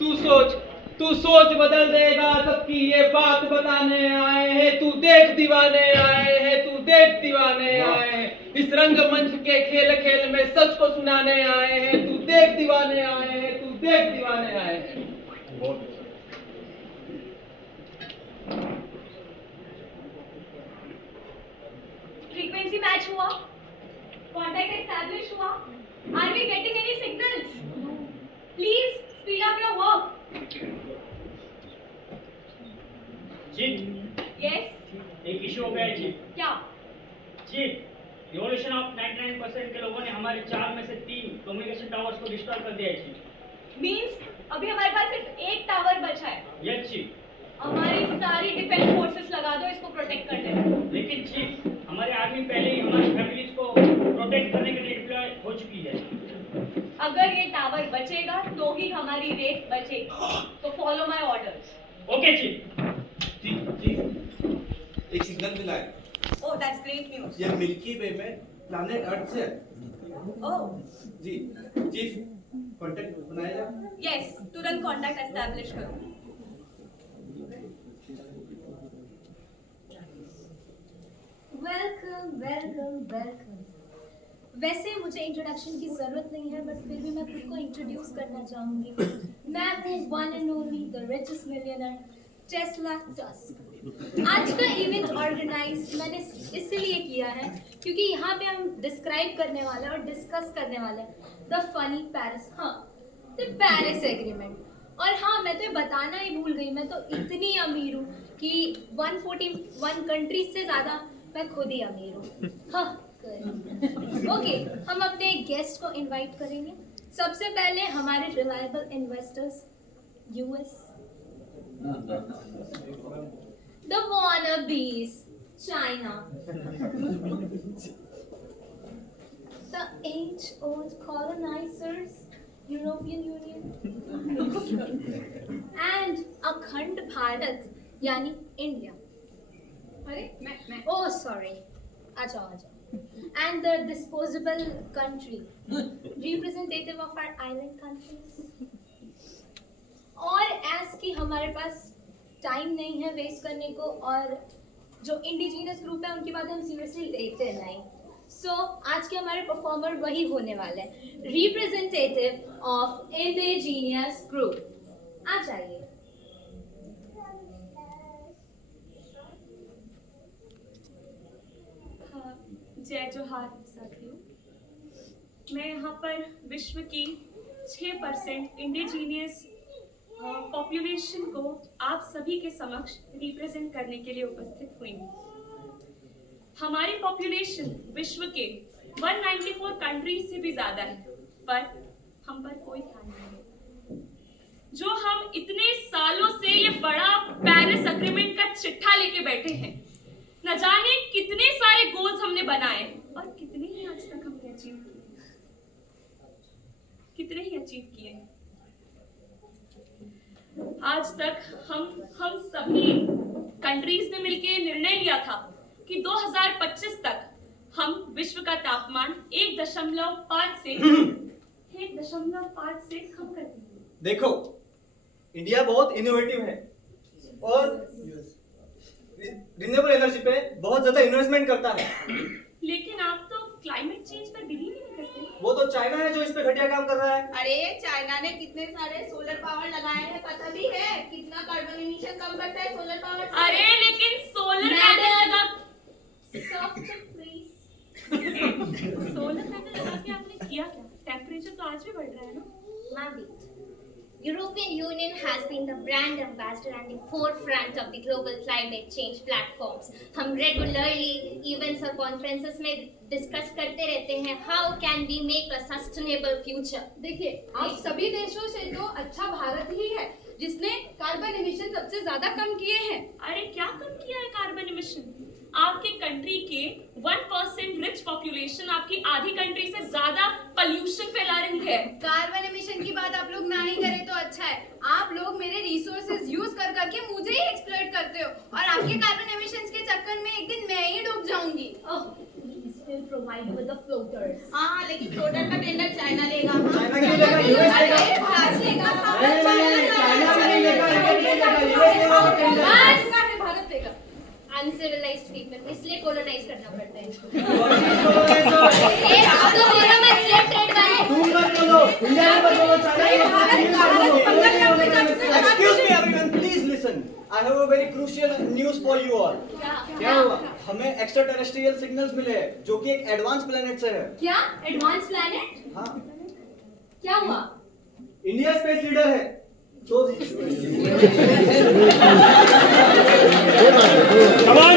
तू सोच बदल देगा सबकी ये बात बताने आए हैं। तू देख दीवाने आए हैं, तू देख दीवाने आए हैं। इस रंगमंच के खेल खेल में सच को सुनाने आए हैं। तू देख दीवाने आए हैं, तू देख दीवाने आए हैं। फ्रीक्वेंसी मैच हुआ, कॉन्टैक्ट एस्टैब्लिश हुआ। Are we getting any signals? Please speed up your work. जी यस, एक इशू हो गया है जी। क्या? जी रिवॉल्यूशन ऑफ 99% के लोगों ने हमारे 4 में से 3 कम्युनिकेशन टावर्स को डिस्ट्रॉय कर दिया है जी। मींस अभी हमारे पास सिर्फ एक टावर बचा है। यस जी। हमारी सारी डिफेंस फोर्सेस लगा दो इसको प्रोटेक्ट करने में। लेकिन चीफ, हमारी आर्मी पहले ही हमारी फैमिलीज को प्रोटेक्ट करने के लिए डिप्लॉय हो चुकी है। अगर ये टावर बचेगा तो ही हमारी रेस बचेगी। तो follow my orders. Okay chief. जी एक सिग्नल मिला है। Oh that's great news. ये मिल्की वे में प्लैनेट अर्थ से है। ओह जी चीफ कांटेक्ट बनाया जाए। यस, तुरंत कांटेक्ट एस्टैब्लिश करो। Welcome welcome welcome. वैसे मुझे इंट्रोडक्शन की ज़रूरत नहीं है, बट फिर भी मैं खुद को इंट्रोड्यूस करना चाहूँगी। मैं हूँ one and only the richest millionaire Tesla tusk. आज का इवेंट ऑर्गेनाइज मैंने इसलिए किया है क्योंकि यहाँ पे हम डिस्क्राइब करने वाले हैं और डिस्कस करने वाले हैं the funny Paris, the Paris agreement. और हाँ, मैं तो ये बताना ही भूल गई, मैं तो इतनी अमीर हूँ कि 141 कंट्रीज से ज़्यादा मैं खुद ही अमीर हूँ। हाँ ओके, हम अपने गेस्ट को इनवाइट करेंगे। सबसे पहले हमारे reliable investors US, the wannabes China, the age-old colonizers European union, and अखंड भारत यानी इंडिया। अरे मैं ओह सॉरी, आ जाओ। And the disposable country, representative of our island countries. और as कि हमारे पास टाइम नहीं है वेस्ट करने को और जो इंडिजिनियस ग्रुप है उनकी बात हम सीरियसली लेते नहीं, सो आज के हमारे परफॉर्मर वही होने वाले हैं, रिप्रेजेंटेटिव ऑफ इंडिजिनियस ग्रुप। आ जाइए। जय जोहार साथियों। मैं यहाँ पर विश्व की 6% इंडिजीनियस पॉपुलेशन को आप सभी के समक्ष रिप्रेजेंट करने के लिए उपस्थित हुई हूँ। हमारी पॉपुलेशन विश्व के 194 कंट्रीज से भी ज़्यादा है, पर हम पर कोई ध्यान नहीं है। जो हम इतने सालों से ये बड़ा पेरिस एग्रीमेंट का चिट्ठा लेके बैठे हैं, न जाने कितने सारे गोल्स हमने बनाए और कितने ही आज तक हमने अचीव किए हैं। आज तक हम सभी कंट्रीज ने मिलकर निर्णय लिया था कि 2025 तक हम विश्व का तापमान 1.5 से कम कर देंगे। देखो, इंडिया बहुत इनोवेटिव है और रिन्यूएबल एनर्जी पे बहुत ज्यादा इन्वेस्टमेंट करता है। लेकिन आप तो क्लाइमेट चेंज पर बिलीव ही नहीं करते। वो तो चाइना है जो इस पे घटिया काम कर रहा है। अरे चाइना ने कितने सारे सोलर पावर लगाए हैं, पता भी है कितना कार्बन एमिशन कम करता है सोलर पावर से। अरे लेकिन सोलर पैनल लगा सोलर पैनल लगा के आपने किया क्या? टेम्परेचर तो आज भी बढ़ रहा है ना। European Union has been the brand ambassador and the forefront of the global climate change platforms. हम regularly events और conferences में discuss करते रहते हैं how can we make a sustainable future. देखिए, आप सभी देशों से तो अच्छा भारत ही है जिसने कार्बन एमिशन सबसे ज्यादा कम किए हैं। अरे क्या कम किया है कार्बन एमिशन? आपके कंट्री के 1% रिच पॉपुलेशन आपकी आधी कंट्री से ज्यादा पोल्यूशन फैला रही है। कार्बन एमिशन की बात आप लोग ना ही करें तो अच्छा है। आप लोग मेरे रिसोर्सेज यूज कर करके मुझे ही एक्सप्लॉइट करते हो और आपके कार्बन एमिशंस के चक्कर में एक दिन मैं ही डूब जाऊंगी। Will provide with the floaters. हाँ, लेकिन फ्लोटर का टेंडर चाइना लेगा। चाइना क्यों लेगा? यूएस लेगा। अरे भारत लेगा। अनसिविलाइज्ड पीपल, इसलिए कोलोनाइज करना पड़ता है इसको। तुम ए, आप तो बोलो मैं स्लेव ट्रेड वाले। मत बोलो, इंडिया में मत बोलो, चाइना में मत बोलो। Excuse me everyone, please listen. I have a very crucial news for you all. क्या हुआ? हमें एक्स्ट्रा टेरेस्ट्रियल सिग्नल्स मिले हैं जो कि एक एडवांस प्लेनेट से है। क्या एडवांस प्लैनेट? हाँ, क्या हुआ? इंडिया स्पेस लीडर है। तो Come on!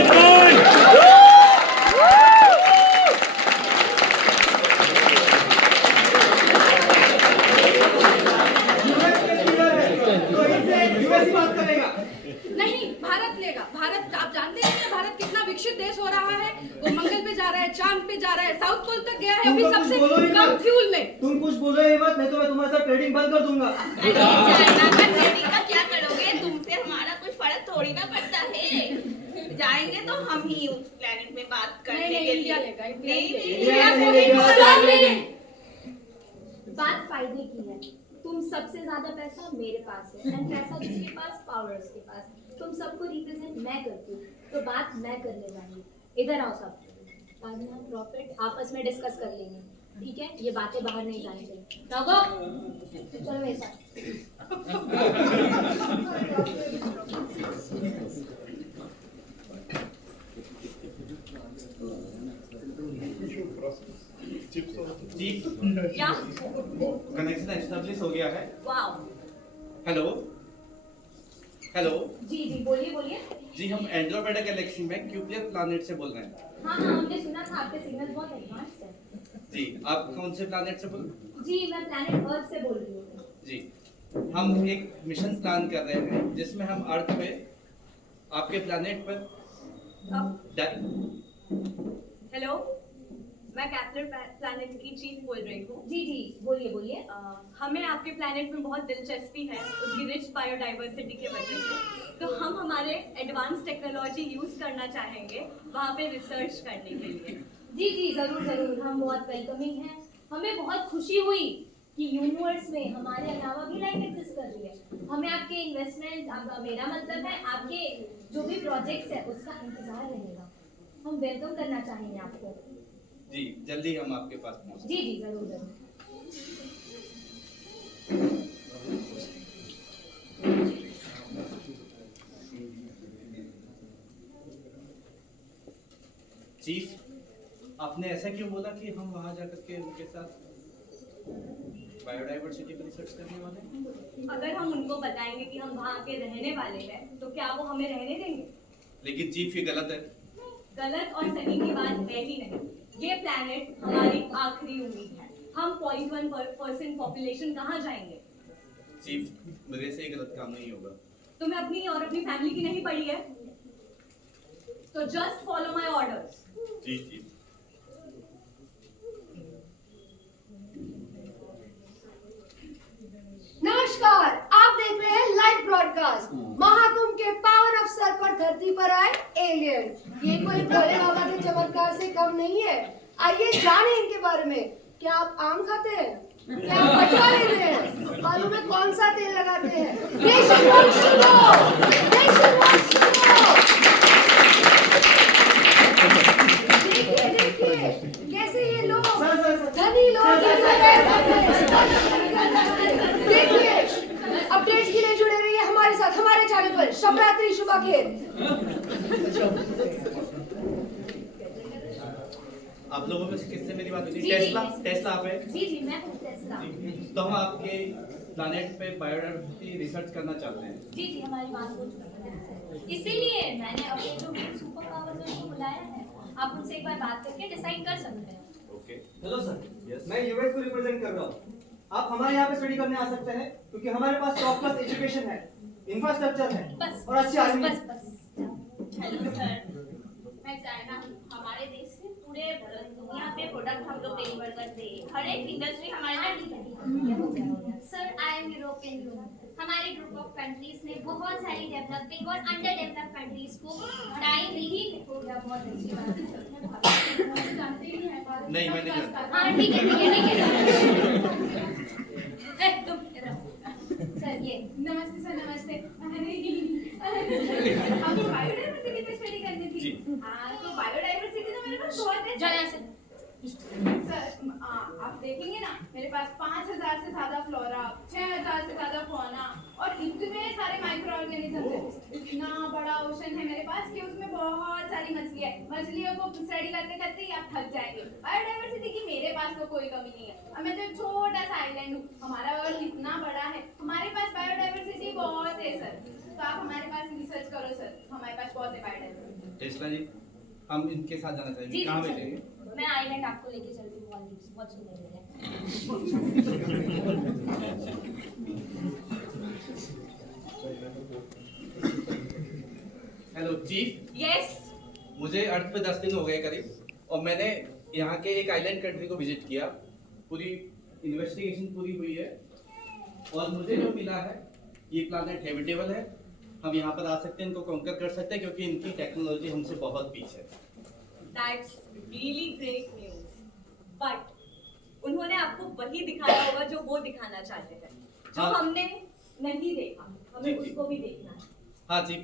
यूएस बात करेगा। नहीं, भारत लेगा। भारत, आप जानते हैं कि भारत कितना विकसित देश हो रहा है। वो मंगल पे जा रहा है, चांद पे जा रहा है, साउथ पोल तक गया है अभी सबसे कम फ्यूल में। तुम कुछ बोलो ही मत, नहीं तो मैं तुम्हारे साथ ट्रेडिंग बंद कर दूंगा। चाइना का ट्रेडिंग का क्या करोगे? तुमसे हमारा कोई फर्क थोड़ी ना पड़ता है। जाएंगे तो हम ही उस प्लानिंग पे बात करने के लिए। इंडिया लेगा, बात फायदे की है। तुम सबसे ज्यादा पैसा मेरे पास है, एंड पैसा जिसके पास, पावर उसके पास। तुम सबको रिप्रेजेंट मैं करती हूँ, तो बात मैं करने वाली। इधर आओ सब, बाद में हम प्रॉफिट आपस में डिस्कस कर लेंगे, ठीक है? ये बातें बाहर नहीं जानी चाहिए। रघु, चलो मेरे साथ। जी, या कनेक्शन एस्टेब्लिश हो गया है। वाओ। हेलो हेलो जी जी, बोलिए बोलिए। जी, हम एंड्रोमेडा गैलेक्सी में क्यूपियर प्लैनेट से बोल रहे हैं। हाँ हाँ, हमने सुना था आपके सिग्नल बहुत एडवांस है। जी, आप कौन से प्लैनेट से बोल रहे हैं? जी, मैं प्लैनेट अर्थ से बोल रही हूँ। जी, हम एक मिशन प्लान कर रहे हैं जिसमें हम अर्थ पे, आपके प्लैनेट पर हेलो, मैं कैप्टर प्लैनेट की चीफ बोल रही हूँ। जी जी, बोलिए बोलिए। हमें आपके प्लैनेट में बहुत दिलचस्पी है उसकी रिच बायोडाइवर्सिटी के वजह से, तो हम हमारे एडवांस टेक्नोलॉजी यूज़ करना चाहेंगे वहाँ पे रिसर्च करने के लिए। जी जी, जरूर जरूर, हम बहुत वेलकमिंग हैं। हमें बहुत खुशी हुई कि यूनिवर्स में हमारे अलावा भी लाइफ एग्जिस्ट कर रही है। हमें आपके इन्वेस्टमेंट, मेरा मतलब है आपके जो भी प्रोजेक्ट्स है उसका इंतजार रहेगा। हम वेलकम करना चाहेंगे आपको। जी, जल्दी हम आपके पास पहुंचते जी जी, जरूर जरूर। चीफ, आपने ऐसा क्यों बोला कि हम वहां जाकर के उनके साथ बायोडाइवर्सिटी पर रिसर्च करने वाले हैं? अगर हम उनको बताएंगे कि हम वहाँ के रहने वाले हैं तो क्या वो हमें रहने देंगे? लेकिन चीफ, ये गलत है। गलत और सही की बात है ही नहीं। ये प्लैनेट हमारी आखिरी उम्मीद है। हम 0.1% पॉपुलेशन कहाँ जाएंगे? चीफ, मेरे से ये गलत काम नहीं होगा। तुम्हें अपनी और अपनी फैमिली की नहीं पड़ी है? तो जस्ट फॉलो माय ऑर्डर्स। जी चीफ। नमस्कार, आप देख रहे हैं लाइव ब्रॉडकास्ट। महाकुंभ के पावन अवसर पर धरती पर आए एलियन। ये कोई भोले बाबा के चमत्कार से कम नहीं है। आइए जाने इनके बारे में। क्या आप आम खाते हैं? क्या आप पटवा लेते हैं? बालों में कौन सा तेल लगाते हैं? Nation wants to know! Nation wants to know! देखिए देखिए कैसे ये लोग धनी लोग देखिए, अपडेट्स के लिए जुड़े रहिए हमारे साथ हमारे चैनल पर। शवरात्रि शुभाखेर। आप लोगों में से किससे मेरी बात हुई? जी, टेस्ला? जी। टेस्ला आप है? जी जी, मैं हूँ टेस्ला। तो हम आपके प्लैनेट पे बायोडाइवर्सिटी रिसर्च करना चाहते हैं। जी जी, हमारी बात हो चुकी है, इसीलिए मैंने अपने जो सुपर पावर है उनको बुलाया है। आप उनसे एक बार बात करके डिसाइड कर सकते हैं। ओके। हेलो सर, मैं यूएस को रिप्रेजेंट कर रहा हूँ। आप हमारे यहाँ पे स्टडी करने आ सकते हैं क्योंकि हमारे पास टॉप क्लास एजुकेशन है, इंफ्रास्ट्रक्चर है बस और अच्छी आर्मी। बस बस। हेलो सर, मैं चाइना हूँ। हमारे देश से पूरे दुनिया पे प्रोडक्ट हम लोग डिलीवर करते हैं। हर एक इंडस्ट्री हमारे sir, I am European union. हमारे ग्रुप ऑफ कंट्रीज ने बहुत सारी डेवलपिंग और अंडर डेवलप्ड कंट्रीज को टाइम ही हो गया। बहुत अच्छी बात है। जानते ही हैं भारत। नहीं, मैं नहीं जानता। हाँ ठीक है ठीक है ठीक है। तुम इधर आओ। सर, सर ये नमस्ते सर, नमस्ते। आपको बायोडाइवर्सिटी पे स्टडी करनी थी? हाँ, तो बायोडाइवर्सिटी तो मेरे पास बहुत है। जाओ यहाँ से। सर, आप देखेंगे ना, मेरे पास 5000 से ज्यादा फ्लोरा, 6000 से ज्यादा फौना और इतने सारे माइक्रो ऑर्गेनिज्म है। इतना बड़ा ओशन है मेरे पास कि उसमें बहुत सारी मछलियाँ है। मछलियों को स्टडी करते करते ही आप थक जाएंगे। बायोडाइवर्सिटी की मेरे पास तो कोई कमी नहीं है। अब मैं तो एक छोटा सा आइलैंड हूँ, हमारा वर्ल्ड इतना बड़ा है, हमारे पास बायोडाइवर्सिटी बहुत है सर। तो आप हमारे पास रिसर्च करो सर, हमारे पास बहुत है बायोडाइवर्सिटी। टेस्ला जी, हम इनके साथ जाना चाहेंगे, कहाँ भेजेंगे? मैं आइलैंड आपको लेके चलती हूँ, मालदीव्स बहुत सुंदर जगह हेलो चीफ, यस, मुझे अर्थ पे 10 दिन हो गए करीब, और मैंने यहाँ के एक आइलैंड कंट्री को विजिट किया। पूरी इन्वेस्टिगेशन पूरी हुई है और मुझे जो मिला है ये प्लैनेट हैबिटेबल है। हम यहाँ पर आ सकते हैं, इनको कॉन्कर कर सकते हैं क्योंकि इनकी टेक्नोलॉजी हमसे बहुत पीछे है। That's really great news, but उन्होंने आपको वही दिखाया होगा जो वो दिखाना चाहते थे, जो हाँ। हमने नहीं देखा, हमें जी, जी। उसको भी देखना है। हाँ जी,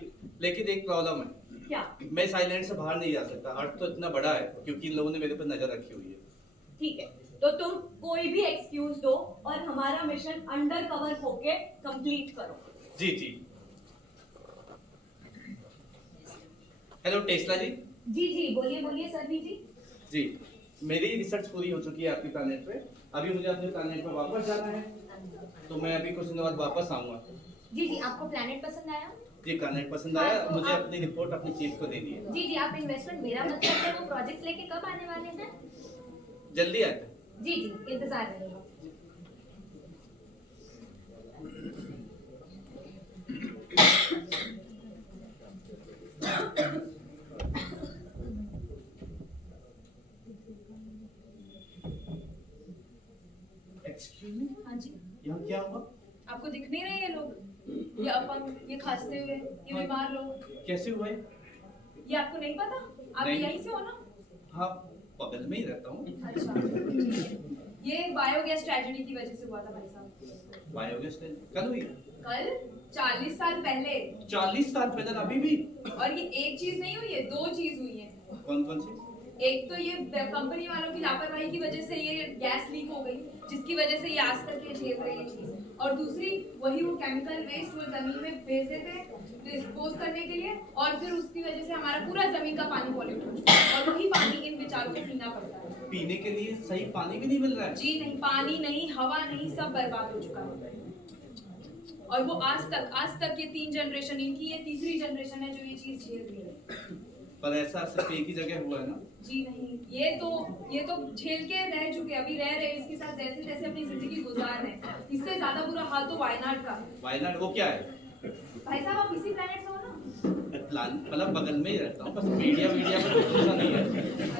लेकिन एक प्रॉब्लम है, क्या? मैं इस आइलैंड से बाहर नहीं जा सकता। अर्थ तो इतना बड़ा है क्योंकि इन लोगों ने मेरे पर नजर रखी हुई है। ठीक है, तो तुम कोई भी एक्सक्यूज दो और हमारा मिशन अंडर कवर होके कंप्लीट करो। जी जी। हेलो टेस्ला जी। जी जी, बोलिए बोलिए सरवी जी। जी, मेरी रिसर्च पूरी हो चुकी है आपकी प्लैनेट पे। अभी मुझे अपने प्लैनेट पे वापस जाना है, तो मैं अभी कुछ दिनों बाद वापस आऊंगा। जी जी, आपको प्लैनेट पसंद आया? जी, प्लैनेट पसंद आया। हाँ, तो मुझे आप- अपनी रिपोर्ट अपनी चीफ को देनी है। जी जी, आप इन्वेस्टमेंट, मेरा मतलब है वो प्रोजेक्ट लेके कब आने वाले हैं? जल्दी आए थे। जी जी, इंतजार रहेगा। एक्सक्यूज मी, हाँ जी, यहाँ क्या हुआ? आपको दिख नहीं रहे ये लोग, ये अपंग, ये खांसते हुए, ये बीमार लोग, कैसे हुआ है? ये आपको नहीं पता? आप नहीं। यहीं से हो ना? हाँ, बगल में ही रहता हूँ। अच्छा, ये बायोगैस ट्रेजेडी की वजह से हुआ था भाई साहब। बायोगैस कल हुई? कल 40 साल पहले। 40 साल पहले अभी भी? और ये एक चीज नहीं हुई है, दो चीज हुई है। कौन कौन सी? एक तो ये कंपनी वालों की लापरवाही की वजह से ये गैस लीक हो गई, जिसकी वजह से ये आज तक ये झेल रहे हैं चीज। और दूसरी वही वो केमिकल वेस्ट वो जमीन में भेज देते हैं डिस्पोज करने के लिए, और फिर उसकी वजह से हमारा पूरा जमीन का पानी पॉल्यूट हो चुका है, और वही पानी इन बेचारों को पीना पड़ता है। पीने के लिए सही पानी भी नहीं मिल रहा है? जी नहीं, पानी नहीं, हवा नहीं, सब बर्बाद हो चुका है। और वो आज तक ये 3 जनरेशन, इनकी ये तीसरी जनरेशन है जो ये चीज झेल रही है। पर ऐसा सिर्फ एक ही जगह हुआ है ना? जी नहीं, ये तो झेल के रह चुके, अभी रह रहे इसके साथ जैसे तैसे अपनी जिंदगी गुजार रहे हैं। इससे ज्यादा बुरा हाल तो वायनाड का है। वायनाड वो क्या है? भाई साहब, आप इसी प्लेनेट से हो ना? प्लान मतलब बगल में ही रहता हूँ, बस मीडिया पर कुछ ऐसा नहीं है।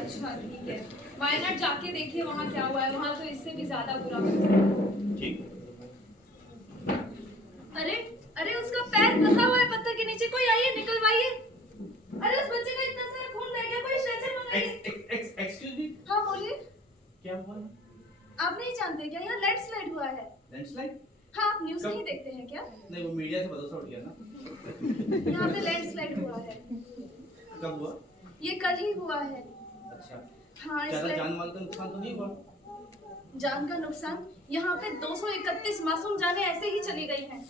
अच्छा ठीक है, वायनाड जाके देखिए वहाँ क्या हुआ है, वहाँ तो इससे भी ज्यादा बुरा हो सकता है। ठीक। अरे अरे, उसका पैर फंसा हुआ है पत्थर के नीचे, कोई आइए निकलवाइए। अरे उस बच्चे का इतना सारा खून बह गया, कोई स्ट्रेचर मंगाइए। एक्सक्यूज मी, हाँ बोलिए। क्या हुआ? आप नहीं जानते क्या, यहाँ लैंडस्लाइड हुआ है? लैंडस्लाइड? हाँ, आप न्यूज़ कब? नहीं देखते हैं क्या? नहीं, वो मीडिया से भरोसा उठ गया ना। यहाँ पे लैंडस्लाइड हुआ है। कब हुआ? ये कल ही हुआ है। अच्छा, हाँ, ज्यादा इसलिए जान माल का नुकसान तो नहीं हुआ? जान का नुकसान, यहाँ पे 231 मासूम जानें ऐसे ही चली गई हैं।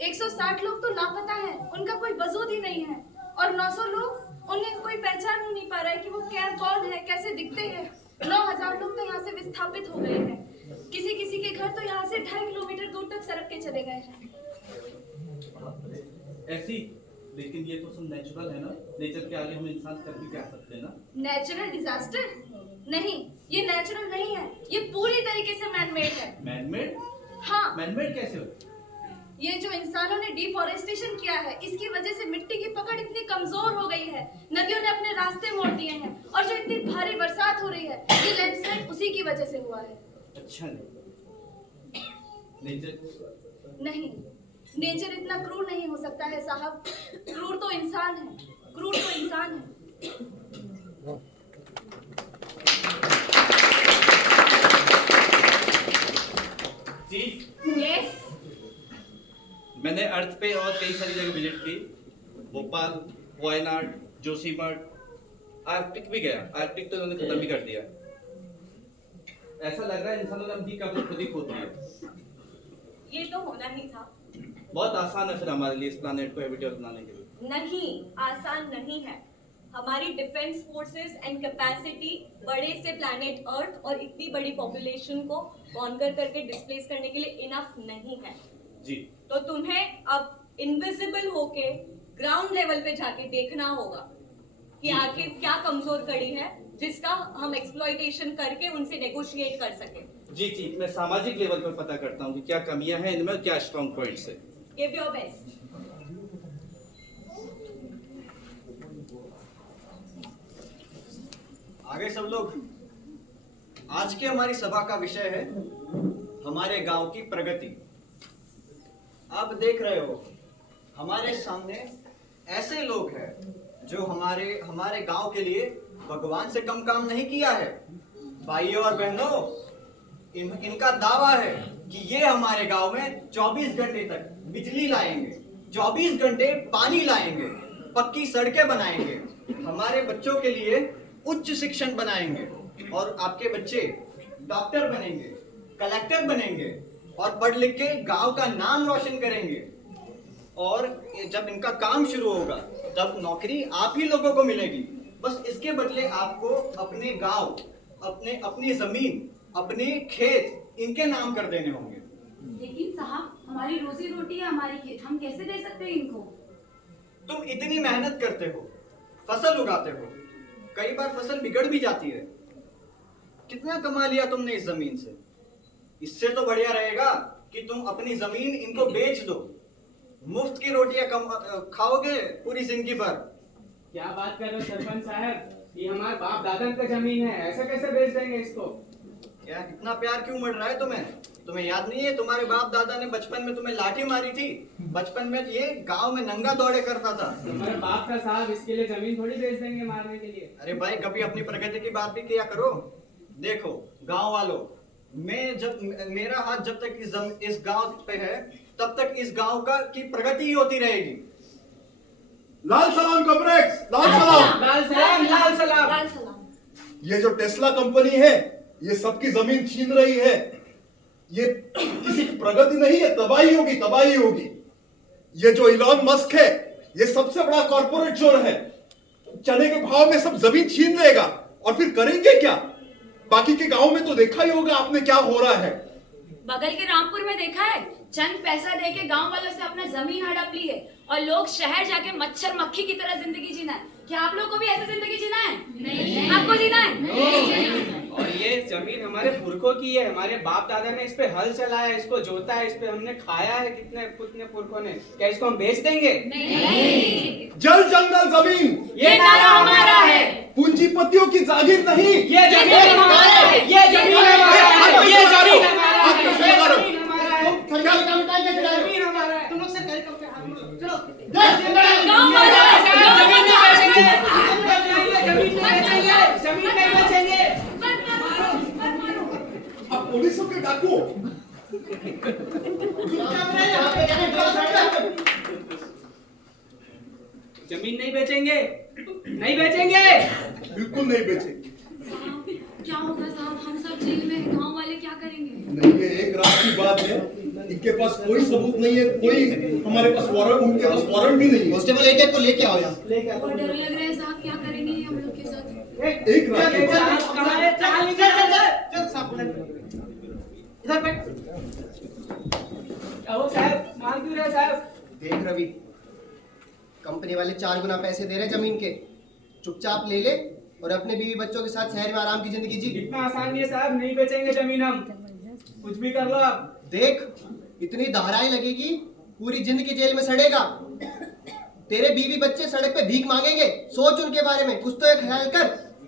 160 लोग तो लापता हैं, उनका कोई वजूद ही नहीं है। और 900 लोग, उन्हें कोई पहचान ही नहीं पा रहा है कि वो क्या कौन है, कैसे दिखते हैं। 9000 लोग तो यहाँ से विस्थापित हो गए हैं। किसी किसी के घर तो यहाँ से 2.5 किलोमीटर दूर तक सड़क के चले गए हैं। ऐसी, लेकिन ये तो सब नेचुरल है ना? नेचर के आगे हम इंसान कर भी क्या सकते हैं ना? Natural disaster? नहीं, ये नेचुरल नहीं है, ये पूरी तरीके से मैनमेड है। मैनमेड? हाँ, मैनमेड कैसे हो? ये जो इंसानों ने डिफॉरेस्टेशन किया है, इसकी वजह से मिट्टी की पकड़ इतनी कमजोर हो गई है, नदियों ने अपने रास्ते मोड़ दिए हैं, और जो इतनी भारी बरसात हो रही है, ये लैंडस्लाइड उसी की वजह से हुआ है। अच्छा, नेचर? नहीं, नेचर इतना क्रूर नहीं हो सकता है साहब। क्रूर तो इंसान है, क्रूर तो इंसान है। चीफ, यस, मैंने अर्थ पे और कई सारी जगह विजिट की, भोपाल, वायनाड, जोशीमठ, आर्कटिक भी गया। आर्कटिक तो उन्होंने खत्म भी कर दिया। ऐसा लग रहा है इंसानों ने अपनी कब्र खुद ही खोद दिया। ये तो होना ही था। बहुत आसान है फिर हमारे लिए इस प्लैनेट को हैबिटेबल बनाने के लिए। नहीं, आसान नहीं है। हमारी डिफेंस फोर्सेस एंड कैपेसिटी बड़े से प्लैनेट अर्थ और इतनी बड़ी पॉपुलेशन को कॉन्कर करके डिस्प्लेस करने के लिए इनफ नहीं है जी। तो तुम्हें अब इनविजिबल होके ग्राउंड लेवल पे जाके देखना होगा कि आखिर क्या कमजोर कड़ी है जिसका हम एक्सप्लॉइटेशन करके उनसे नेगोशिएट कर सके। जी, मैं सामाजिक लेवल पर पता करता हूँ कि क्या कमियां हैं इनमें, क्या स्ट्रॉन्ग पॉइंट्स है। Give your best. आगे सब लोग, आज की हमारी सभा का विषय है हमारे गांव की प्रगति। आप देख रहे हो हमारे सामने ऐसे लोग हैं जो हमारे गांव के लिए भगवान से कम काम नहीं किया है। भाइयों और बहनों, इनका दावा है कि ये हमारे गांव में 24 घंटे तक बिजली लाएंगे, 24 घंटे पानी लाएंगे, पक्की सड़कें बनाएंगे, हमारे बच्चों के लिए उच्च शिक्षण बनाएंगे और आपके बच्चे डॉक्टर बनेंगे, कलेक्टर बनेंगे और पढ़ लिख के गांव का नाम रोशन करेंगे। और जब इनका काम शुरू होगा तब नौकरी आप ही लोगों को मिलेगी। बस इसके बदले आपको अपने गांव, अपनी जमीन, अपने खेत इनके नाम कर देने होंगे। लेकिन साहब, हमारी रोजी रोटी है, हमारी खेत, हम कैसे दे सकते हैं इनको? तुम इतनी मेहनत करते हो, फसल उगाते हो, कई बार फसल बिगड़ भी जाती है। कितना कमा लिया तुमने इस जमीन से? इससे तो बढ़िया रहेगा कि तुम अपनी जमीन इनको बेच दो, मुफ्त की रोटियां खाओगे पूरी जिंदगी भर। क्या बात कर रहे हो सरपंच साहब, ये हमारे बाप दादा का जमीन है, ऐसे कैसे बेच देंगे इसको? क्या इतना प्यार क्यों मर रहा है तुम्हें याद नहीं है तुम्हारे बाप दादा ने बचपन में तुम्हें लाठी मारी थी? बचपन में ये गांव में नंगा दौड़े करता था। हमारे बाप का साहब इसके लिए जमीन थोड़ी बेच देंगे मारने के लिए। अरे भाई, कभी अपनी प्रगति की बात भी किया करो। देखो गांव वालों, मेरा हाथ जब तक इस गांव पे है तब तक इस गांव की प्रगति ही होती रहेगी। लाल सलाम कॉम्रेड्स, लाल सलाम। लाल सलाम, लाल सलाम। लाल सलाम। ये जो टेस्ला कंपनी है ये सबकी जमीन छीन रही है। ये किसी की प्रगति नहीं है, तबाही होगी, तबाही होगी। ये जो इलॉन मस्क है ये सबसे बड़ा कॉर्पोरेट चोर है। चने के भाव में सब जमीन छीन लेगा और फिर करेंगे क्या? बाकी के गांव में तो देखा ही होगा आपने क्या हो रहा है। बगल के रामपुर में देखा है, चंद पैसा देके गांव वालों से अपना जमीन हड़प ली है और लोग शहर जाके मच्छर मक्खी की तरह जिंदगी जीना है। क्या आप लोगों को भी ऐसे जिंदगी जीना है? नहीं। आपको जीना है? नहीं। और ये जमीन हमारे पुरखों की है, हमारे बाप दादा ने इस पे हल चलाया, इसको जोता है, इस पे हमने खाया है कितने पुरखों ने। क्या इसको हम बेच देंगे? नहीं। जल जंगल जमीन ये नारा हमारा है। पूंजीपतियों की जागीर नहीं। ये जमीन हमारा है, ये जमीन हमारा है, ये जमीन हमारा है, ये जमीन हमारा है। तुम लोग से कल करके चलो गांव वालों जमीन नहीं बेचेंगे। अब पुलिसों के डाकू जमीन नहीं बेचेंगे, नहीं बेचेंगे, बिल्कुल नहीं बेचेंगे। क्या होगा साहब, हम सब जेल में हैं, गांव वाले क्या करेंगे? नहीं, ये एक रात की बात है। इनके पास कोई सबूत नहीं है, कोई हमारे पास वारंट, उनके पास वारंट भी नहीं है। कांस्टेबल एक को लेके आओ यहाँ। और डर लग रहा है साहब, क्या करेंगे हम लोग के साथ? एक रात की बात। इधर बैठ। साहब मार क्यों रहे साहब? देख रवि, कंपनी वाले 4 गुना पैसे दे रहे जमीन के, चुपचाप ले ले और अपने बीवी बच्चों के साथ शहर में आराम की जिंदगी जी। इतना आसान नहीं है साहब, नहीं बेचेंगे जमीन हम, कुछ भी कर लो आप। देख, इतनी दहराई लगेगी, पूरी जिंदगी जेल में सड़ेगा। तेरे बीवी बच्चे सड़क पे भीख मांगेंगे, सोच उनके बारे में, कुछ तो एक ख्याल कर।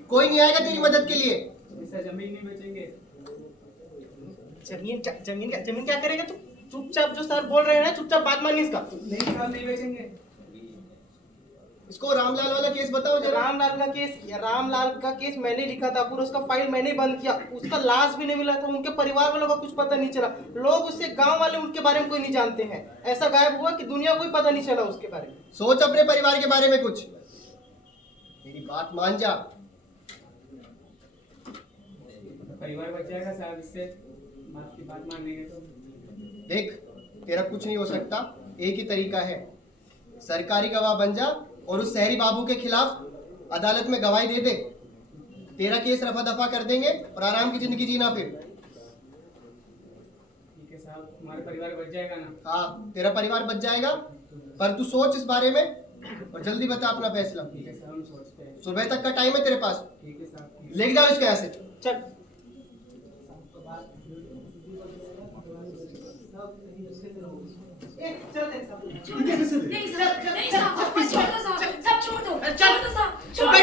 कोई नहीं आएगा तेरी मदद के लिए। ऐसा जमीन नहीं बेचेंगे। जमीन क्या करेगा तू? चुपचाप जो सर बोल रहे हैं ना, चुपचाप बात मानिए इसका। नहीं साहब, नहीं बेचेंगे। इसको रामलाल वाला केस बताओ जरा। रामलाल का केस मैंने लिखा था, पूरा उसका फाइल मैंने बंद किया, उसका लाश भी नहीं मिला था, उनके परिवार वालों को कुछ पता नहीं चला, लोग उससे गांव वाले उनके बारे में कोई नहीं जानते हैं, ऐसा गायब हुआ कि दुनिया को ही पता नहीं चला उसके बारे में। सोच अपने परिवार के बारे में कुछ, मेरी बात मान जा। परिवार बच जाएगा साहब इससे, बात की बात मानेंगे तो। देख, तेरा कुछ नहीं हो सकता, एक ही तरीका है, सरकारी गवाह बन जा और उस शहरी बाबू के खिलाफ अदालत में गवाही दे दे। तेरा केस रफा दफा कर देंगे और आराम की जिंदगी जीना फिर। ठीक है साहब, हमारा परिवार बच जाएगा ना? हाँ, तेरा परिवार बच जाएगा, पर तू सोच इस बारे में और जल्दी बता अपना फैसला। ठीक है साहब, हम सोचते हैं। सुबह तक का टाइम है तेरे पास। ठीक है साहब। लेके जाओ इसको यहाँ से। चल। नहीं साहब, नहीं साहब, छोड़ दो साहब, सब छोड़ दो, छोड़ दो साहब, छोड़ दो।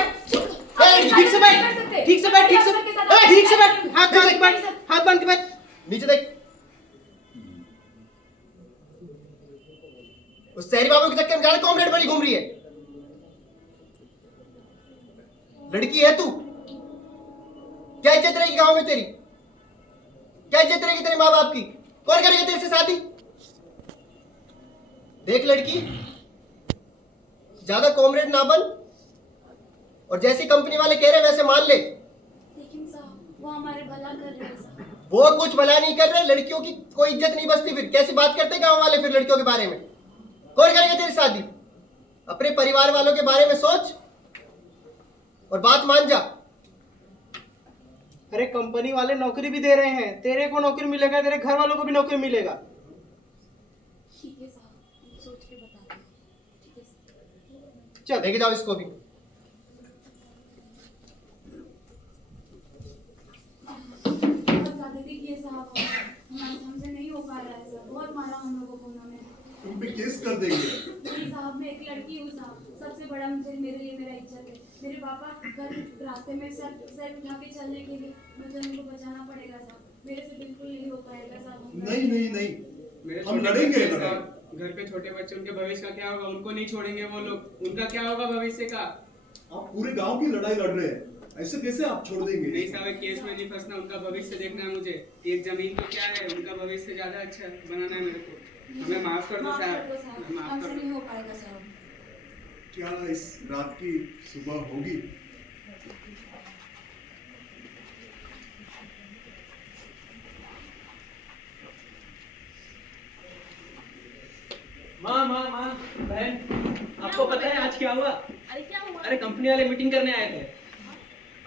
ठीक से बैठ, ठीक से बैठ, ठीक से बैठ, हाथ बांध के बैठ, हाथ बांध के बैठ। नीचे देख। उस शहरी बाबू के चक्कर में जाने कॉमरेड बनी घूम रही है। लड़की है तू, क्या इज्जत रहेगी गांव में तेरी? क्या इज्जत रहेगी तेरे माँ बाप की? कौन करेगा तेरे से शादी? देख लड़की, ज्यादा कॉमरेड ना बन और जैसी कंपनी वाले कह रहे वैसे मान ले। लेकिन साहब वो हमारे भला कर रहे हैं साहब। वो कुछ भला नहीं कर रहे, लड़कियों की कोई इज्जत नहीं बचती। फिर कैसी बात करते हैं गांव वाले फिर लड़कियों के बारे में? कौन करेगा तेरी शादी? अपने परिवार वालों के बारे में सोच और बात मान जा। अरे कंपनी वाले नौकरी भी दे रहे हैं, तेरे को नौकरी मिलेगा, तेरे घर वालों को भी नौकरी मिलेगा। ठीक है साहब, सोच के बता दो। ठीक है साहब। चल लेके जाओ इसको भी। बहुत ज्यादती की है साहब, हमसे नहीं हो पा रहा है सर, बहुत मारा हम लोगों को उन्होंने। तुम भी केस कर देंगे। नहीं साहब, मैं एक लड़की हूँ साहब, सबसे बड़ा मुझे मेरे लिए मेरा इज्जत है। मेरे पापा कल रास्ते में सर उठा के चलने के लिए मुझे उनको बचाना पड़ेगा साहब, मेरे से बिल्कुल नहीं हो पाएगा साहब। नहीं नहीं नहीं, मेरे हम छोटे लड़ेंगे बच्चे लड़ाई। साहब, घर पे छोटे बच्चे, उनके भविष्य का क्या होगा? उनको नहीं छोड़ेंगे वो लोग, उनका क्या होगा भविष्य का? आप पूरे गांव की लड़ाई लड़ रहे हैं, ऐसे कैसे आप छोड़ देंगे? नहीं साहब, एक केस में नहीं फंसना, उनका भविष्य देखना है मुझे। एक जमीन तो क्या है, उनका भविष्य ज्यादा अच्छा बनाना है मेरे को। हमें माफ कर दो साहब, माफ हमसे कर नहीं दो। हो पाएगा साहब। क्या इस रात की सुबह होगी? माँ बहन, आपको पता है आज क्या हुआ? अरे क्या हुआ? अरे कंपनी वाले मीटिंग करने आए थे,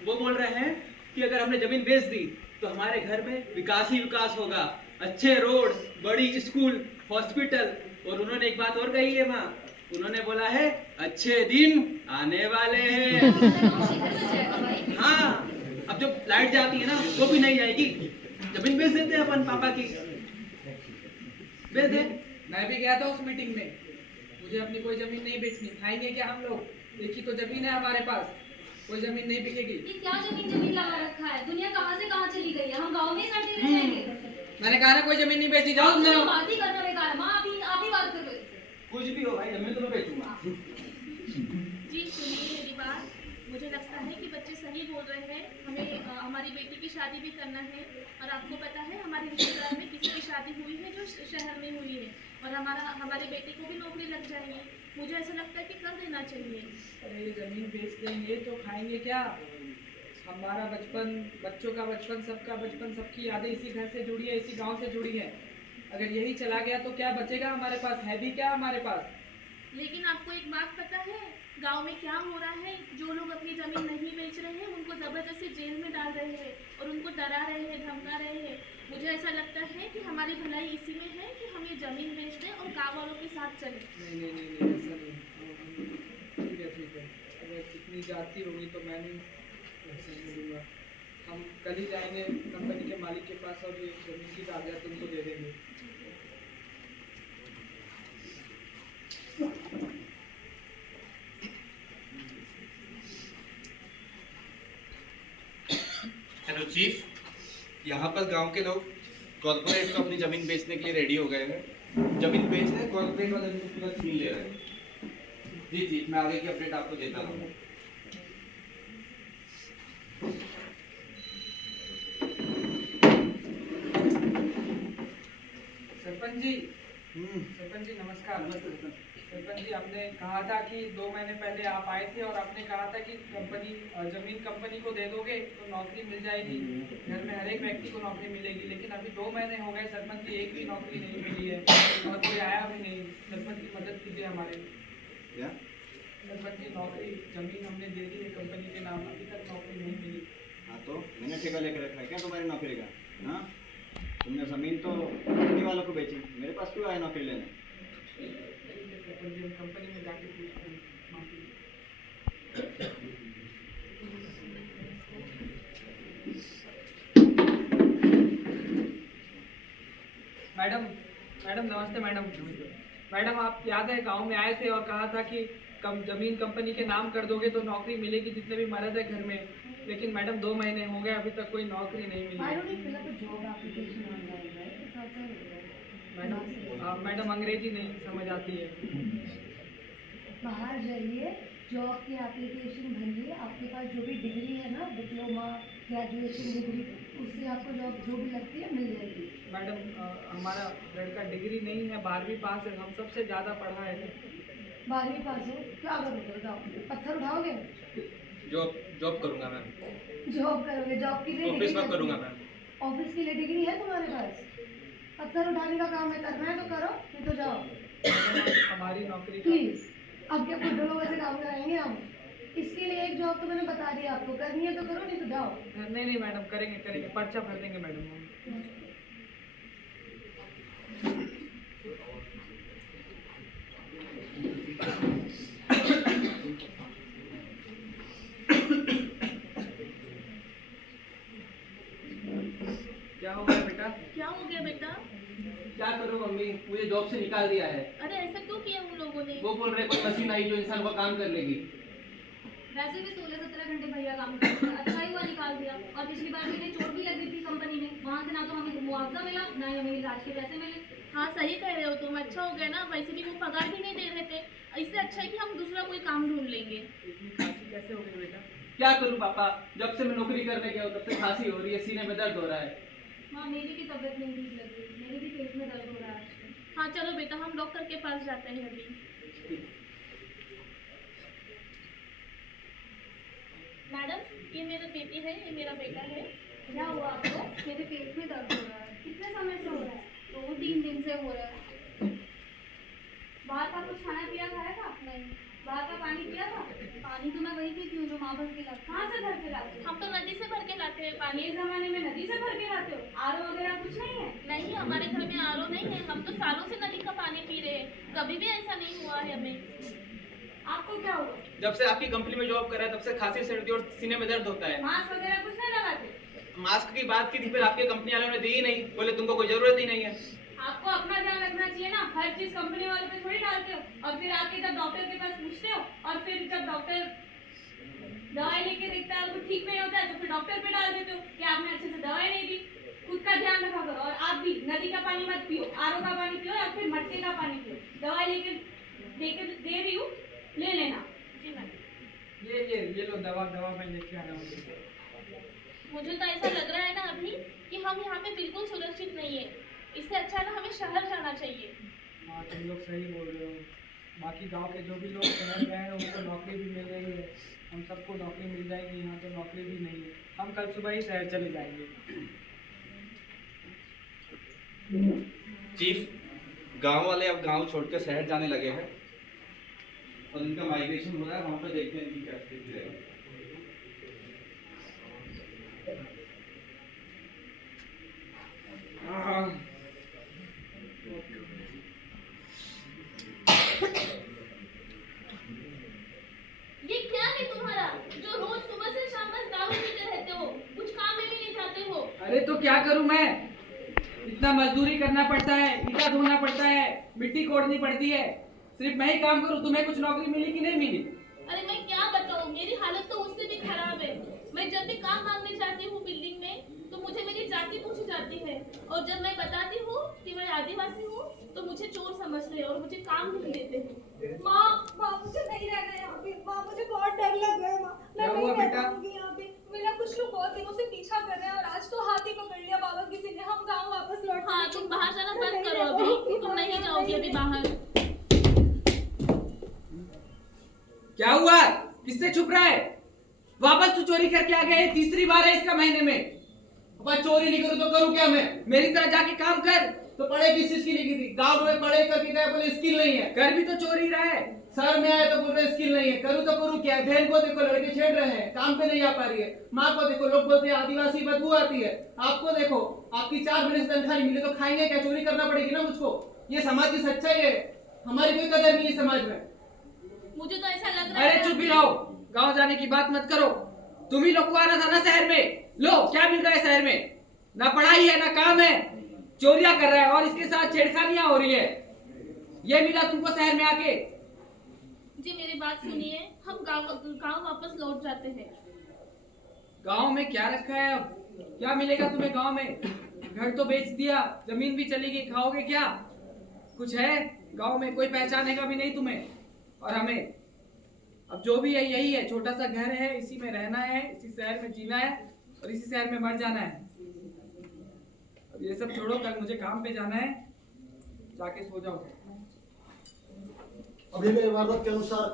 वो बोल रहे हैं कि अगर हमने जमीन बेच दी तो हमारे घर में विकास ही विकास होगा, अच्छे रोड, बड़ी स्कूल, हॉस्पिटल, और उन्होंने एक बात और कही है माँ, उन्होंने बोला है अच्छे दिन आने वाले हैं। हाँ, अब जब लाइट जाती है ना वो भी नहीं जाएगी, जमीन बेच देते हैं अपन पापा की, बेच दे। मैं भी गया था उस मीटिंग में, मुझे अपनी कोई जमीन नहीं बेचनी। खाएंगे क्या हम लोग? एक ही तो जमीन है हमारे पास, कोई जमीन नहीं बिकेगी। ये क्या जमीन लगा रखा है? दुनिया कहाँ से कहाँ चली गई है? हम गांव में ही सड़ते रह जाएंगे। मैंने कहा ना कोई जमीन नहीं बेची, जाओ तुम लोग। बात ही करना बेकार है। माँ अभी आप ही बात करो। कुछ भी हो भाई, जमीन तो मैं बेचूंगा। जी सुनिए मेरी बात, मुझे लगता है कि बच्चे सही बोल रहे हैं। हमें हमारी बेटी की शादी भी करना है, और आपको पता है हमारे रिश्तेदार में किसी की शादी हुई है जो शहर में हुई है, और हमारे बेटे को भी नौकरी लग जाएगी। मुझे ऐसा लगता है कि कर देना चाहिए। अरे ये जमीन बेच देंगे तो खाएंगे क्या? हमारा बचपन, बच्चों का बचपन, सबका बचपन, सबकी यादें इसी घर से जुड़ी है, इसी गांव से जुड़ी है। अगर यही चला गया तो क्या बचेगा हमारे पास? है भी क्या हमारे पास? लेकिन आपको एक बात पता है गांव में क्या हो रहा है? जो लोग अपनी जमीन नहीं बेच रहे हैं उनको जबरदस्ती जेल में डाल रहे हैं और उनको डरा रहे हैं, धमका रहे हैं। मुझे ऐसा लगता है कि हमारी भलाई इसी में है कि हम ये जमीन बेच दें और गाँव वालों के साथ चलें। नहीं, ऐसा नहीं। ठीक है, अगर इतनी जाती होगी तो मैं नहीं दूंगा। हम कल ही जाएंगे कंपनी के मालिक के पास और ये जमीन की कागजात उनको दे देंगे। हेलो चीफ, यहाँ पर गांव के लोग कॉर्पोरेट को अपनी जमीन बेचने के लिए रेडी हो गए हैं। जमीन बेच रहे हैं, कॉर्पोरेट वाले पूरा छीन ले रहे हैं। जी चीफ, मैं आगे की अपडेट आपको देता हूँ। सरपंच जी नमस्कार। सरपंच जी, आपने कहा था कि 2 महीने पहले आप आए थे और आपने कहा था कि जमीन कंपनी को दे दोगे तो नौकरी मिल जाएगी, घर में हर एक व्यक्ति को नौकरी मिलेगी। लेकिन अभी 2 महीने हो गए सरपंच जी, एक भी नौकरी नहीं मिली है और कोई आया भी नहीं। सरपंच जी मदद कीजिए हमारे। क्या? सरपंच जी, नौकरी जमीन हमने दे दी है कंपनी के नाम, अभी तक नौकरी नहीं मिली। हाँ तो मैंने ठेका लेकर रखा है क्या तुम्हारी नौकरी का? हाँ, तुमने जमीन तो कंपनी वालों को बेची, मेरे पास क्यों आए नौकरी लेने? सरपंच जी, हम कंपनी में जाके पूछते हैं, माफी। मैडम नमस्ते। मैडम आप याद है गांव में आए थे और कहा था कि जमीन कंपनी के नाम कर दोगे तो नौकरी मिलेगी जितने भी मर्द है घर में। लेकिन मैडम 2 महीने हो गए, अभी तक कोई नौकरी नहीं मिली। मैडम अंग्रेजी नहीं समझ आती है। बाहर जाइए, जॉब की एप्लीकेशन भरिए, आपके पास जो भी डिग्री है ना, डिप्लोमा, ग्रेजुएशन डिग्री, उससे आपको जॉब जो भी लगती है मिल जाएगी। मैडम हमारा लड़का डिग्री नहीं है, 12वीं पास है, हम सबसे ज़्यादा पढ़ा है। 12वीं पास हो, क्या करोगे बताओ? पत्थर उठाओगे? जॉब करूँगा मैम। जॉब करोगे? जॉब के लिए ऑफिस वर्क करूँगा मैम। ऑफिस के लिए डिग्री है तुम्हारे पास? पत्थर उठाने का काम है, करना है तो करो, नहीं तो जाओ। हमारी नौकरी प्लीज, अब क्या बुड्ढों लोगों से काम कराएंगे हम? इसके लिए एक जॉब तो मैंने बता दी आपको, करनी है तो करो, नहीं तो जाओ। नहीं मैडम, करेंगे, पर्चा भर देंगे मैडम हम। क्या हो गया बेटा? क्या हो गया बेटा? क्या करूँ मम्मी, मुझे जॉब से निकाल दिया है। अरे ऐसा क्यों किया उन लोगों ने? वो बोल रहे कोई मशीन आई जो इंसान का काम कर लेगी। वैसे भी 16-17 घंटे भैया काम करते हैं, अच्छा ही हुआ निकाल दिया। और पिछली बार भी चोट भी लगी थी कंपनी में, वहाँ से ना तो हमें मुआवजा मिला, ना ही हमें इलाज के पैसे मिले। हाँ सही कह रहे हो तुम, अच्छा हो गया ना। वैसे भी वो पगार भी नहीं दे रहे थे, इससे अच्छा है कि हम दूसरा कोई काम ढूंढ लेंगे। इतनी खांसी कैसे हो गई बेटा? क्या करूँ पापा, जब से मैं नौकरी करने गया हूँ तब से खांसी हो रही है, सीने में दर्द हो रहा है। हाँ, मेरी भी तबीयत नहीं ठीक लग रही, मेरे भी पेट में दर्द हो रहा है आजकल। हाँ चलो बेटा, हम डॉक्टर के पास जाते हैं अभी। मैडम, ये मेरी बेटी है, ये मेरा बेटा है। क्या हुआ आपको? मेरे पेट में दर्द हो रहा है। कितने समय से हो रहा है? 2-3 दिन से हो रहा है। बाहर का कुछ खाना पिया खाया था? नहीं। बाहर का पानी पिया था? पानी तो मैं वही पीती हूँ जो माँ भर के लाती। कहाँ से भर के लाते हो? हम तो नदी से भर के लाते हैं पानी। इस जमाने में नदी से भर के लाते हो? आरओ वगैरह कुछ नहीं है? नहीं, हमारे घर में आरओ नहीं है, हम तो सालों से नदी का पानी पी रहे हैं, कभी भी ऐसा नहीं हुआ है हमें। आपको क्या हुआ? जब से आपकी कंपनी में जॉब कर रहा है तब से खांसी, सर्दी और सीने में दर्द होता है। मास्क वगैरह कुछ नहीं लगाते? मास्क की बात की थी, फिर आपके कंपनी वालों ने दी ही नहीं, बोले तुमको कोई जरूरत ही नहीं है। आपको अपना ध्यान रखना चाहिए ना, हर चीज कंपनी वालों पे थोड़ी डालते हो। और फिर आके जब डॉक्टर के पास पूछते हो और फिर जब डॉक्टर दवाई लेके देखता है और कुछ ठीक नहीं होता है तो फिर डॉक्टर पे डाल देते हो कि आपने अच्छे से दवाई नहीं दी। खुद का ध्यान रखा करो। और आप भी नदी का पानी मत पियो, आरओ का पानी पियो या फिर मटके का पानी पियो। दवाई लेके दे रही हूँ, ले लेना। ये लो दवा मैं लेके आना हूँ। मुझे तो ऐसा लग रहा है ना अभी कि हम यहाँ पे बिल्कुल सुरक्षित नहीं है, इससे अच्छा ना हमें शहर जाना चाहिए। हाँ, तुम लोग सही बोल रहे हो। बाकी गांव के जो भी लोग शहर गए हैं उनको नौकरी भी मिल रही है, हम सबको नौकरी मिल जाएगी, यहाँ तो नौकरी भी नहीं है। हम कल सुबह ही शहर चले जाएंगे। चीफ, गांव वाले अब गांव छोड़कर शहर जाने लगे हैं और इनका माइग्रेशन हो रहा है, वहाँ पे देखते हैं इनकी क्या स्थिति रहेगी। ये क्या है तुम्हारा जो रोज सुबह से शाम बस दारू पीते रहते हो, कुछ काम में भी नहीं जाते हो? अरे तो क्या करूं मैं, इतना मजदूरी करना पड़ता है, ईटा ढोना पड़ता है, मिट्टी कोड़नी पड़ती है, सिर्फ मैं ही काम करूं। तुम्हें कुछ नौकरी मिली कि नहीं मिली? अरे मैं क्या बताऊं, मेरी हालत तो उससे भी खराब है। मैं जब भी काम मांगने जाती हूँ बिल्डिंग में तो मुझे मेरी जाति पूछी जाती है, और जब मैं बताती हूँ कि मैं आदिवासी हूँ तो मुझे चोर समझते हैं और मुझे काम नहीं देते हैं। माँ मुझे नहीं माँ, मुझे बहुत डर लग रहा है माँ। मैं क्या नहीं हुआ रह बेटा? पाऊंगी यहाँ पे। मेरा कुछ लोग बहुत दिनों से पीछा कर रहे हैं और आज तो हाथ ही पकड़ लिया बाबा किसी ने। हम गाँव वापस लौट हाँ, तुम बाहर जाना मैं बंद नहीं करो रह अभी। पाऊंगी तुम माँ, नहीं मैं जाओगी अभी रह बाहर। क्या हुआ? किससे छुप रहा है? वापस तू चोरी करके आ गया, ये तीसरी बार है इसका महीने में। अब चोरी नहीं करूं तो करूं क्या मैं? मेरी तरह जाके काम कर। तो पढ़े किस चीज की लिखी थी? गांव में पढ़े करके गए, बोले स्किल नहीं है। कर भी तो चोरी रहा है। सर में आया तो बोल रहे स्किल नहीं है। करूं तो करूं क्या? बहन को देखो लड़के छेड़ रहे हैं, काम पे नहीं आ पा रही है। माँ को देखो, लोग बोलते हैं आदिवासी बदबू आती है। आपको देखो, आपकी 4 महीने से तनख्वाह नहीं मिली तो खाएंगे क्या? चोरी करना पड़ेगी ना मुझको। ये समाज की सच्चाई है। हमारी कोई कदर नहीं है समाज में। मुझे तो ऐसा लग रहा है। अरे चुप ही रहो, गांव जाने की बात मत करो। तुम ही लोग को आना था ना शहर में। लो क्या मिल रहा है शहर में? ना पढ़ाई है ना काम है, चोरियां कर रहा है और इसके साथ छेड़खानियां हो रही है। ये मिला तुमको शहर में आके? जी मेरी बात सुनिए, हम गांव वापस लौट जाते हैं। गांव में क्या रखा है अब? क्या मिलेगा तुम्हें गांव में? घर तो बेच दिया, जमीन भी चली गई, खाओगे क्या? कुछ है गांव में? कोई पहचानेगा भी नहीं तुम्हें और हमें। अब जो भी है यही है, छोटा सा घर है, इसी में रहना है, इसी शहर में जीना है और इसी शहर में मर जाना है। अब ये सब छोड़ो, कल मुझे काम पे जाना है, जाके सो जाओ। अभी मेरे वारदात के अनुसार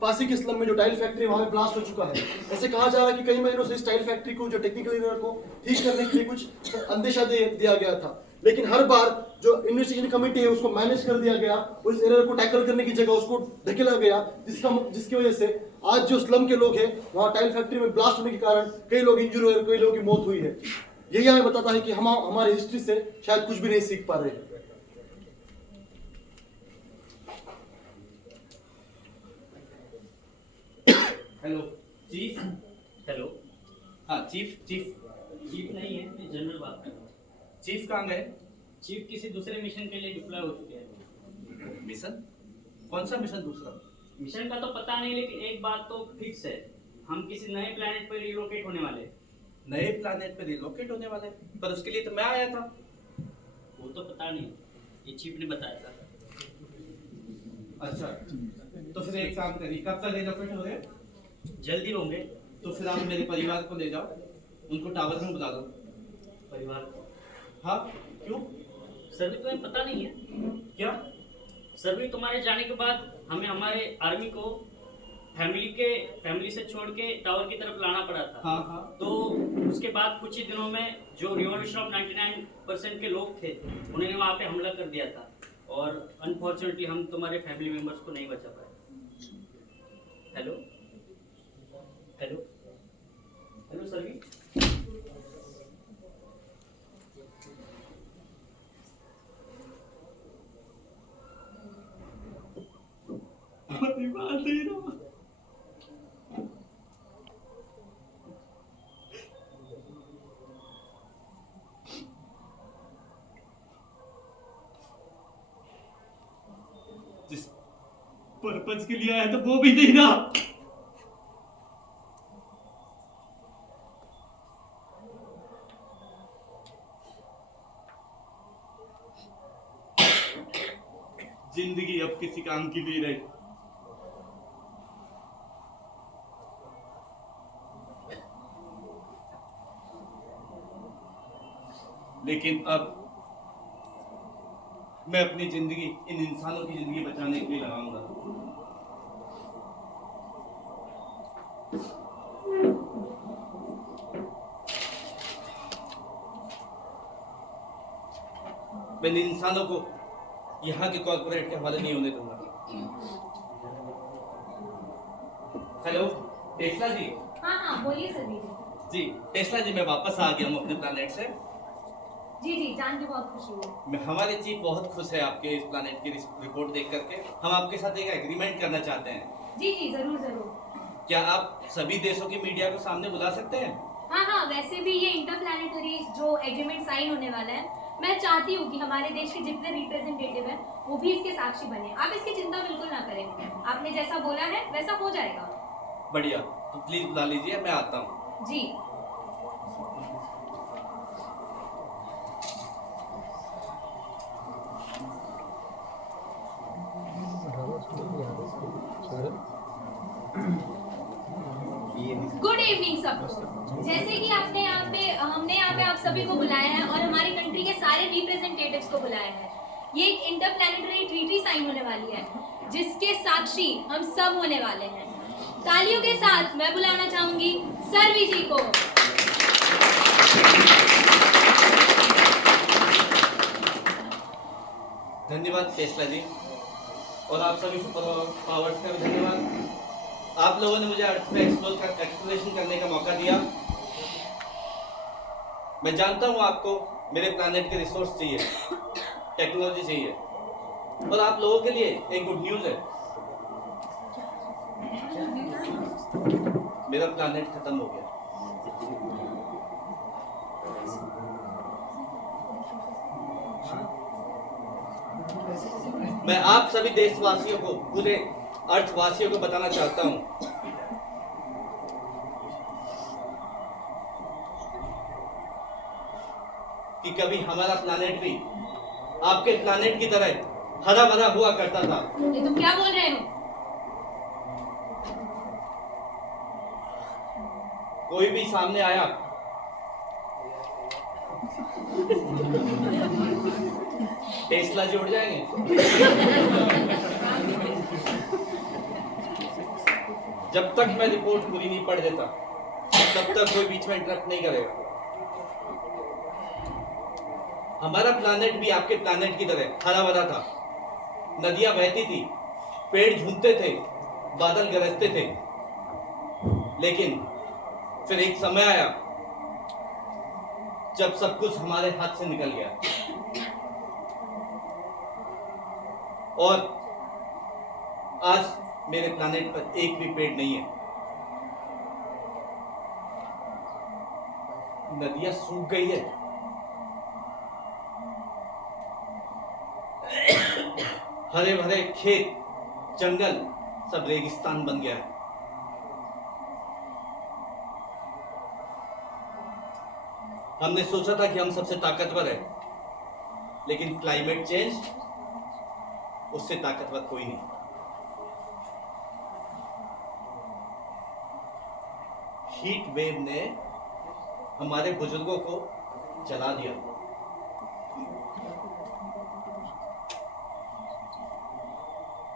पासी के स्लम में जो टाइल फैक्ट्री वहां में ब्लास्ट हो चुका है। ऐसे कहा जा रहा है कि कई महीनों से इस टाइल फैक्ट्री को, जो टेक्निकल इंजीनियर को ठीक करने के लिए कुछ अंदेशा दिया गया था, लेकिन हर बार जो इन्वेस्टिगेशन कमेटी है उसको मैनेज कर दिया गया और इस एरर को टैकल करने की जगह उसको ढकेला गया, जिसकी वजह से आज जो स्लम के लोग हैं वहाँ टाइल फैक्ट्री में ब्लास्ट होने के कारण कई लोग इंजर हुए, कई लोगों की मौत हुई है। यही हमें बताता है कि हम हमारी हिस्ट्री से शायद कुछ भी नहीं सीख पा रहे हैं। Hello chief. हेलो। हाँ चीफ। चीफ चीफ नहीं है, मैं जनरल बात कर रहा हूँ। चीफ कहाँ गए? चीफ किसी दूसरे मिशन के लिए डिप्लॉय हो चुके हैं। मिशन? कौन सा मिशन दूसरा? मिशन का तो पता नहीं, लेकिन एक बात तो फिक्स है, हम किसी नए प्लेनेट पर रिलोकेट होने वाले हैं। नए प्लैनेट पे रिलोकेट होने वाले? पर उसके लिए तो मैं आया था। वो तो पता नहीं, ये चीफ ने बताया था। अच्छा, तो फिर एक काम करिए, कब तक रिलोकेट हो गए? जल्दी होंगे। तो फिर आप मेरे परिवार को ले जाओ, उनको टावर में बुला दो। परिवार को? हाँ, क्यों? सर भी तुम्हें पता नहीं है क्या? सर भी तुम्हारे जाने के बाद हमें हमारे आर्मी को फैमिली से छोड़ के टावर की तरफ लाना पड़ा था। हाँ हाँ। तो उसके बाद कुछ ही दिनों में जो रिवॉल्यूशन ऑफ 99% के लोग थे उन्होंने वहाँ पे हमला कर दिया था और अनफॉर्चुनेटली हम तुम्हारे फैमिली मेंबर्स को नहीं बचा पाए। हेलो हेलो हेलो सर भी। जिस पर्पज के लिए आया था वो भी नहीं रहा। जिंदगी अब किसी काम की नहीं रही। लेकिन अब मैं अपनी जिंदगी इन इंसानों की जिंदगी बचाने के लिए लगाऊंगा। मैं इन इंसानों को यहाँ के कॉर्पोरेट के हवाले नहीं होने दूंगा। हेलो टेस्ला जी। हाँ हाँ बोलिए सर जी टेस्ला जी, मैं वापस आ गया हूँ अपने प्लैनेट से। जी जी जान के बहुत खुशी हुई। मैं हमारे चीफ बहुत खुश है आपके इस प्लैनेट की रिपोर्ट देख करके। हम आपके साथ एक एग्रीमेंट करना चाहते हैं। जी जी जरूर जरूर। क्या आप सभी देशों की मीडिया को सामने बुला सकते हैं? हाँ हाँ वैसे भी ये इंटरप्लैनेटरी जो एग्रीमेंट साइन होने वाला है, मैं चाहती हूँ कि हमारे देश के जितने रिप्रेजेंटेटिव हैं वो भी इसके साक्षी बने। आप इसकी चिंता बिल्कुल ना करें, आपने जैसा बोला है वैसा हो जाएगा। बढ़िया, तो प्लीज बुला लीजिए, मैं आता हूँ। जी गुड इवनिंग सबको। जैसे कि हमने यहाँ पे आप सभी को बुलाया है और हमारी कंट्री के सारे रिप्रेजेंटेटिव्स को बुलाया है। ये एक इंटरप्लैनेटरी ट्रीटी साइन होने वाली है जिसके साक्षी हम सब होने वाले हैं। तालियों के साथ मैं बुलाना चाहूंगी सर्वी जी को। धन्यवाद टेस्ला जी, और आप सभी सुपर पावर्स का भी धन्यवाद। आप लोगों ने मुझे अर्थ में एक्सप्लोरेशन करने का मौका दिया। मैं जानता हूँ आपको मेरे प्लैनेट के रिसोर्स चाहिए, टेक्नोलॉजी चाहिए, और आप लोगों के लिए एक गुड न्यूज़ है, मेरा प्लैनेट खत्म हो गया। मैं आप सभी देशवासियों को, पूरे अर्थवासियों को बताना चाहता हूं कि कभी हमारा प्लैनेट भी आपके प्लैनेट की तरह हरा भरा हुआ करता था। ये तुम क्या बोल रहे हो? कोई भी सामने आया टेस्ला जी उड़ जाएंगे। जब तक मैं रिपोर्ट पूरी नहीं पढ़ देता तब तक कोई बीच में इंटरप्ट नहीं करेगा। हमारा प्लैनेट भी आपके प्लैनेट की तरह हरा भरा था, नदियां बहती थी, पेड़ झूमते थे, बादल गरजते थे, लेकिन फिर एक समय आया जब सब कुछ हमारे हाथ से निकल गया और आज मेरे प्लैनेट पर एक भी पेड़ नहीं है। नदियां सूख गई है, हरे भरे खेत, जंगल सब रेगिस्तान बन गया है। हमने सोचा था कि हम सबसे ताकतवर है, लेकिन क्लाइमेट चेंज उससे ताकतवर कोई नहीं। हीट वेव ने हमारे बुजुर्गों को जला दिया।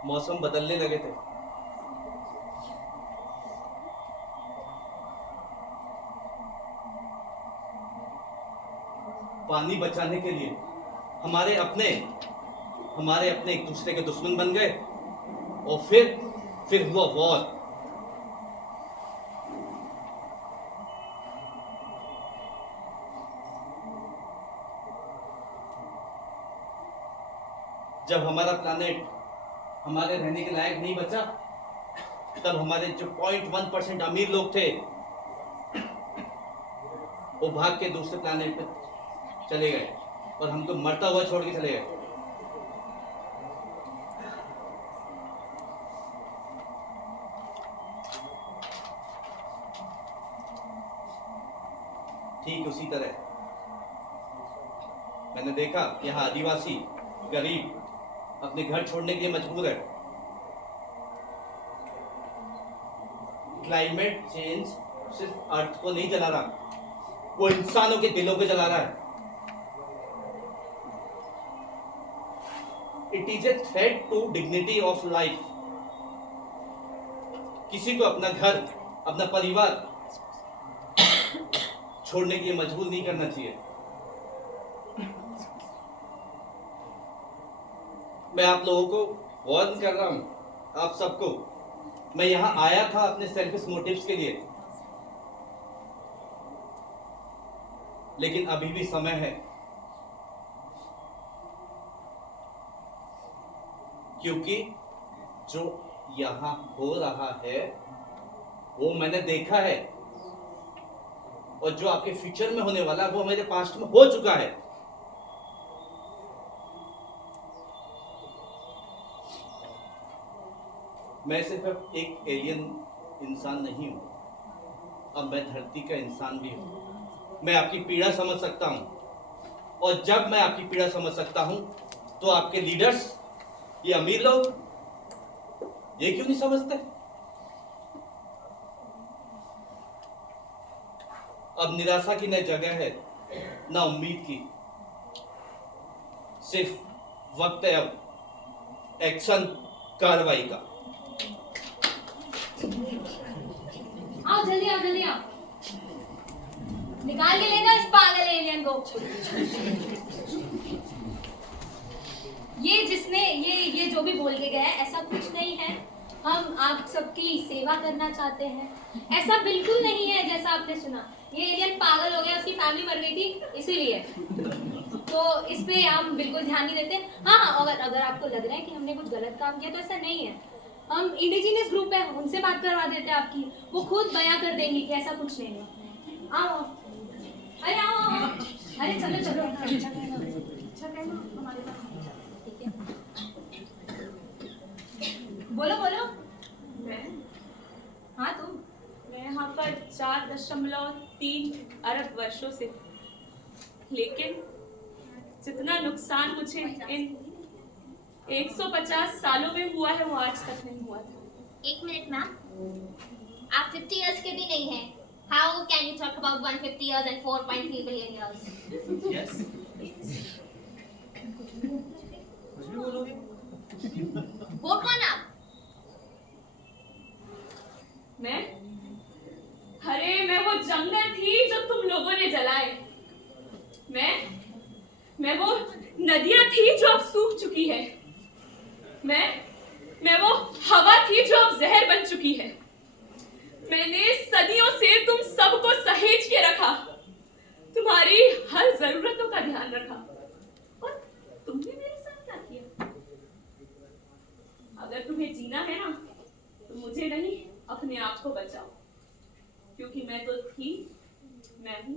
मौसम बदलने लगे थे, पानी बचाने के लिए हमारे अपने एक दूसरे के दुश्मन बन गए और फिर हुआ वॉर। जब हमारा प्लैनेट हमारे रहने के लायक नहीं बचा, तब हमारे जो 0.1% अमीर लोग थे वो भाग के दूसरे प्लैनेट पे चले गए और हमको मरता हुआ छोड़ के चले गए। ठीक उसी तरह मैंने देखा यहाँ आदिवासी गरीब अपने घर छोड़ने के लिए मजबूर है। क्लाइमेट चेंज सिर्फ अर्थ को नहीं जला रहा, वो इंसानों के दिलों को जला रहा है। It is a threat to dignity of life. किसी को अपना घर, अपना परिवार छोड़ने के लिए मजबूर नहीं करना चाहिए। मैं आप लोगों को वार्न कर रहा हूं, आप सबको। मैं यहां आया था अपने सेल्फिश मोटिव्स के लिए, लेकिन अभी भी समय है, क्योंकि जो यहां हो रहा है वो मैंने देखा है, और जो आपके फ्यूचर में होने वाला वो मेरे पास्ट में हो चुका है। मैं सिर्फ एक एलियन इंसान नहीं हूं, अब मैं धरती का इंसान भी हूं। मैं आपकी पीड़ा समझ सकता हूं, और जब मैं आपकी पीड़ा समझ सकता हूं तो आपके लीडर्स, ये अमीर लोग, ये क्यों नहीं समझते? अब निराशा की न जगह है न उम्मीद की। सिर्फ वक्त है अब एक्शन कार्रवाई का। आओ जल्दी आओ जल्दी आओ, निकाल के ले जाओ इस पागल एलियन को। ये जो भी बोल के गया है ऐसा कुछ नहीं है। हम आप सबकी सेवा करना चाहते हैं, ऐसा बिल्कुल नहीं है जैसा आपने सुना। ये एलियन पागल हो गया, उसकी फैमिली मर गई थी इसीलिए, तो इस पे हम बिल्कुल ध्यान नहीं देते। हाँ, अगर आपको लग रहा है कि हमने कुछ गलत काम किया तो ऐसा नहीं है। हम इंडिजिनियस ग्रुप है, उनसे बात करवा देते हैं आपकी, वो खुद बयां कर देंगे कि ऐसा कुछ नहीं है। आओ, अरे आओ, अरे चलो चलो, अच्छा कहना हमारे पास ठीक है, बोलो बोलो। हाँ तुम। मैं यहाँ पर 4.3 अरब वर्षों से, लेकिन जितना नुकसान मुझे इन 150 सालों में हुआ है वो आज तक नहीं हुआ था। एक मिनट मैम, आप 50 इयर्स के भी नहीं हैं। How can you talk about 150 years and 4.3 billion years? Yes. कुछ भी बोलोगे? वो कौन आप? मैं वो जंगल थी जो तुम लोगों ने जलाए। मैं वो नदियां थी जो अब सूख चुकी है। मैं वो हवा थी जो अब जहर बन चुकी है। मैंने सदियों से तुम सबको सहेज के रखा, तुम्हारी हर जरूरतों का ध्यान रखा, और तुमने मेरे साथ क्या किया? अगर तुम्हें जीना है ना तो मुझे नहीं, अपने आप को बचाओ, क्योंकि मैं तो थी, मैं हूं